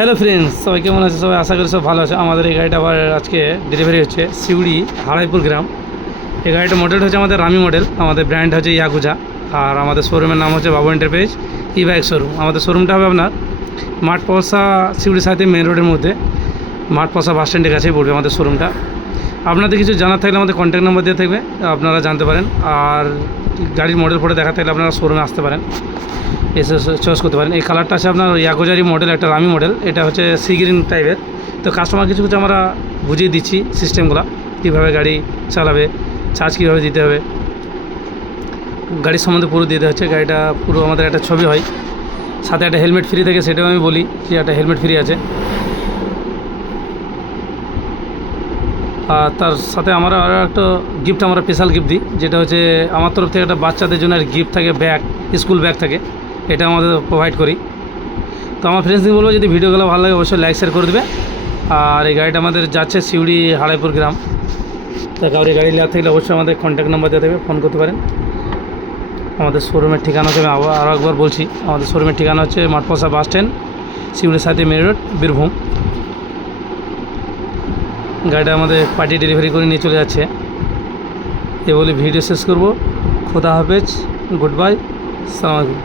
Hello friends, সবাই কেমন আছে? সবাই আশা করি সব ভালো আছে। আমাদের এই গাড়িটা আবার আজকে ডেলিভারি হচ্ছে সিউড়ি হারাইপুর গ্রাম। এই গাড়িটা মডেল হচ্ছে আমাদের রামি মডেল, আমাদের ব্র্যান্ড হচ্ছে ইয়াকুজা, আর আমাদের শোরুমের নাম হচ্ছে বাবু এন্টারপ্রাইজ ই বাইক শোরুম। আমাদের শোরুমটা হবে আপনার মাঠ পলসা সিউড়ি সাথে মেন রোডের মধ্যে, মাঠ পলসা বাস স্ট্যান্ডের কাছেই পড়বে আমাদের শোরুমটা। আপনাদের কিছু জানার থাকলে আমাদের কন্ট্যাক্ট নাম্বার দিয়ে থাকবে, আপনারা জানতে পারেন। আর গাড়ির মডেল ফটো দেখা থাকলে আপনারা শোরুমে আসতে পারেন, এসে চয়েস করতে পারেন। এই কালারটা আছে আপনার ইয়াকোজারি মডেল, একটা রামি মডেল, এটা হচ্ছে সি গ্রিন টাইপের। তো কাস্টমার কিছু কিছু আমরা বুঝিয়ে দিচ্ছি সিস্টেমগুলো, কীভাবে গাড়ি চালাবে, চার্জ কীভাবে দিতে হবে, গাড়ির সম্বন্ধে পুরো দিতে হচ্ছে। গাড়িটা পুরো আমাদের একটা ছবি হয়, সাথে একটা হেলমেট ফ্রি থাকে, সেটাও আমি বলি যে একটা হেলমেট ফ্রি আছে। আর তার সাথে আমরা আরও একটা গিফট, আমরা স্পেশাল গিফট দিই, যেটা হচ্ছে আমার তরফ থেকে একটা বাচ্চাদের জন্য গিফট থাকে, ব্যাগ, স্কুল ব্যাগ থাকে, এটা আমাদের প্রোভাইড করি। তো আমার ফ্রেন্ডসদের বলবো যদি ভিডিওগুলো ভালো লাগে অবশ্যই লাইক শেয়ার করে দেবে। আর এই গাড়িটা আমাদের যাচ্ছে সিউড়ি হারাইপুর গ্রাম। তা কাউরি গাড়ি নেওয়ার থাকলে অবশ্যই আমাদের কন্ট্যাক্ট নাম্বার দিয়ে দেবে, ফোন করতে পারেন। আমাদের শোরুমের ঠিকানা হচ্ছে, আমি আরও একবার বলছি, আমাদের শোরুমের ঠিকানা হচ্ছে মাঠপলসা বাস স্ট্যান্ড, সিউড়ির সাথে মেন রোড, বীরভূম। গাড়িটা আমাদের পার্টি ডেলিভারি করে নিয়ে চলে যাচ্ছে। এ বলে ভিডিও শেষ করব। খোদা হাফেজ, গুড বাই, সালাম আলাইকুম।